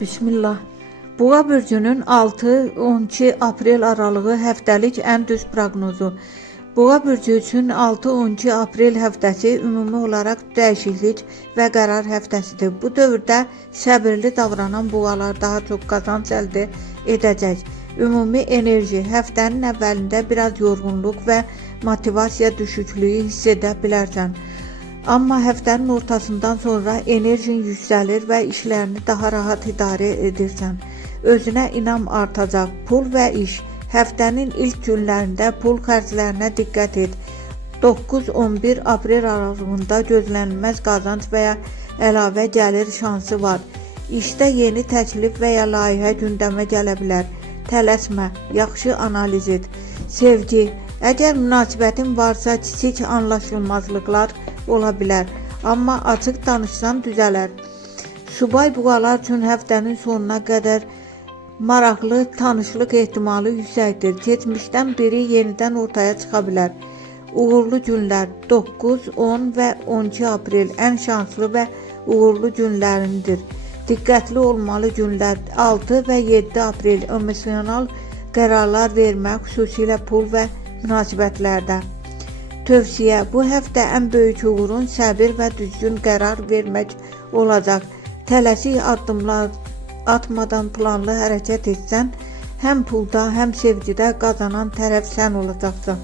Bismillah. Boğa bürcünün 6-12 aprel aralığı həftəlik ən düz proqnozu. Boğa bürcü üçün 6-12 aprel həftəsi ümumi olaraq dəyişiklik və qərar həftəsidir. Bu dövrdə səbirli davranan boğalar daha çox qazanc əldə edəcək. Ümumi enerji həftənin əvvəlində biraz yorğunluq və motivasiya düşüklüyü hiss edə bilərsən. Amma həftənin ortasından sonra enerjin yüksəlir və işlərini daha rahat idarə edirsən. Özünə inam artacaq. Pul və iş. Həftənin ilk günlərində pul xərclərinə diqqət et. 9-11 aprel aralığında gözlənilməz qazanc və ya əlavə gəlir şansı var. İşdə yeni təklif və ya layihə gündəmə gələ bilər. Tələsmə, yaxşı analiz et. Sevgi. Əgər münasibətin varsa kiçik anlaşılmazlıqlar ola bilər, amma açıq danışsan düzələr. Subay boğalar üçün həftənin sonuna qədər maraqlı tanışlıq ehtimalı yüksəkdir. Keçmişdən biri yenidən ortaya çıxa bilər. Uğurlu günlər 9, 10 və 12 aprel ən şanslı və uğurlu günlərindir. Diqqətli olmalı günlər 6 və 7 aprel emosional qərarlar vermək, xüsusilə pul və münasibətlərdə. Tövsiyə: bu həftə ən böyük uğurun səbir və düzgün qərar vermək olacaq. Tələsik addımlar atmadan planlı hərəkət etsən, həm pulda, həm sevgidə qazanan tərəf sən olacaqsan.